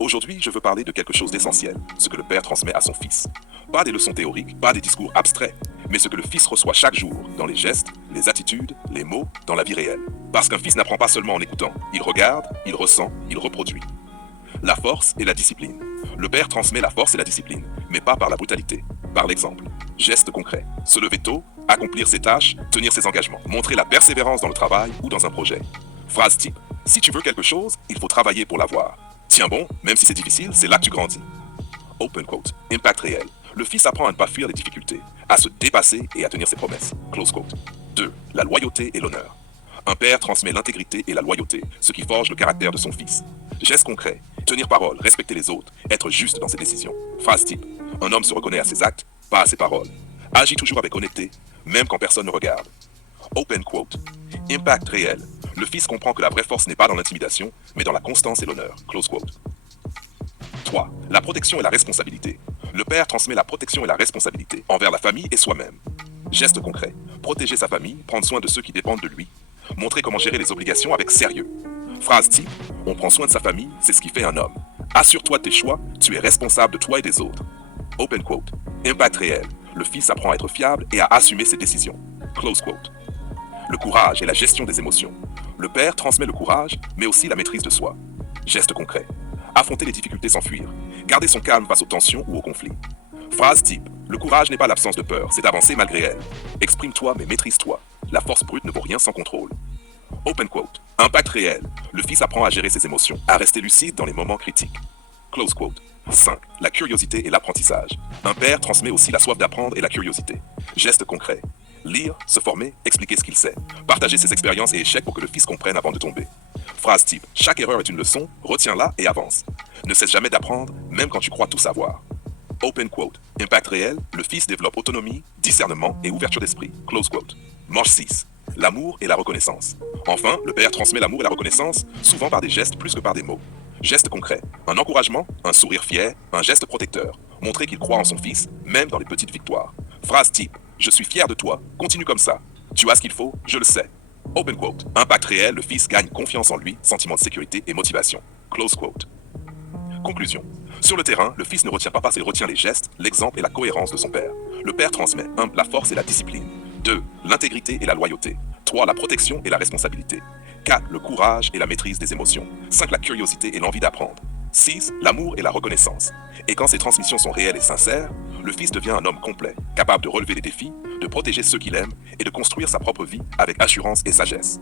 Aujourd'hui, je veux parler de quelque chose d'essentiel, ce que le père transmet à son fils. Pas des leçons théoriques, pas des discours abstraits, mais ce que le fils reçoit chaque jour, dans les gestes, les attitudes, les mots, dans la vie réelle. Parce qu'un fils n'apprend pas seulement en écoutant, il regarde, il ressent, il reproduit. La force et la discipline. Le père transmet la force et la discipline, mais pas par la brutalité, par l'exemple. Gestes concrets, se lever tôt, accomplir ses tâches, tenir ses engagements, montrer la persévérance dans le travail ou dans un projet. Phrase type, si tu veux quelque chose, il faut travailler pour l'avoir. Tiens bon, même si c'est difficile, c'est là que tu grandis. Open quote, impact réel. Le fils apprend à ne pas fuir les difficultés, à se dépasser et à tenir ses promesses. Close quote. 2. La loyauté et l'honneur. Un père transmet l'intégrité et la loyauté, ce qui forge le caractère de son fils. Gestes concrets, tenir parole, respecter les autres, être juste dans ses décisions. Phrase type, un homme se reconnaît à ses actes, pas à ses paroles. Agit toujours avec honnêteté, même quand personne ne regarde. Open quote, impact réel. Le fils comprend que la vraie force n'est pas dans l'intimidation, mais dans la constance et l'honneur. Close quote. 3. La protection et la responsabilité. Le père transmet la protection et la responsabilité envers la famille et soi-même. Gestes concrets. Protéger sa famille, prendre soin de ceux qui dépendent de lui. Montrer comment gérer les obligations avec sérieux. Phrase type, on prend soin de sa famille, c'est ce qui fait un homme. Assure-toi de tes choix, tu es responsable de toi et des autres. Open quote. Impact réel. Le fils apprend à être fiable et à assumer ses décisions. Close quote. Le courage et la gestion des émotions. Le père transmet le courage, mais aussi la maîtrise de soi. Gestes concrets. Affronter les difficultés sans fuir. Garder son calme face aux tensions ou aux conflits. Phrase type. Le courage n'est pas l'absence de peur, c'est avancer malgré elle. Exprime-toi mais maîtrise-toi. La force brute ne vaut rien sans contrôle. Open quote. Impact réel. Le fils apprend à gérer ses émotions, à rester lucide dans les moments critiques. Close quote. 5. La curiosité et l'apprentissage. Un père transmet aussi la soif d'apprendre et la curiosité. Gestes concrets. Lire, se former, expliquer ce qu'il sait. Partager ses expériences et échecs pour que le fils comprenne avant de tomber. Phrase type. Chaque erreur est une leçon, retiens-la et avance. Ne cesse jamais d'apprendre, même quand tu crois tout savoir. Open quote. Impact réel. Le fils développe autonomie, discernement et ouverture d'esprit. Close quote. Manche 6. L'amour et la reconnaissance. Enfin, le père transmet l'amour et la reconnaissance, souvent par des gestes plus que par des mots. Gestes concrets. Un encouragement, un sourire fier, un geste protecteur. Montrer qu'il croit en son fils, même dans les petites victoires. Phrase type. Je suis fier de toi, continue comme ça. Tu as ce qu'il faut, je le sais. Open quote. Impact réel, le fils gagne confiance en lui, sentiment de sécurité et motivation. Close quote. Conclusion. Sur le terrain, le fils ne retient pas parce qu'il retient les gestes, l'exemple et la cohérence de son père. Le père transmet 1. La force et la discipline. 2. L'intégrité et la loyauté. 3. La protection et la responsabilité. 4. Le courage et la maîtrise des émotions. 5. La curiosité et l'envie d'apprendre. 6. L'amour et la reconnaissance. Et quand ces transmissions sont réelles et sincères, le fils devient un homme complet, capable de relever les défis, de protéger ceux qu'il aime et de construire sa propre vie avec assurance et sagesse.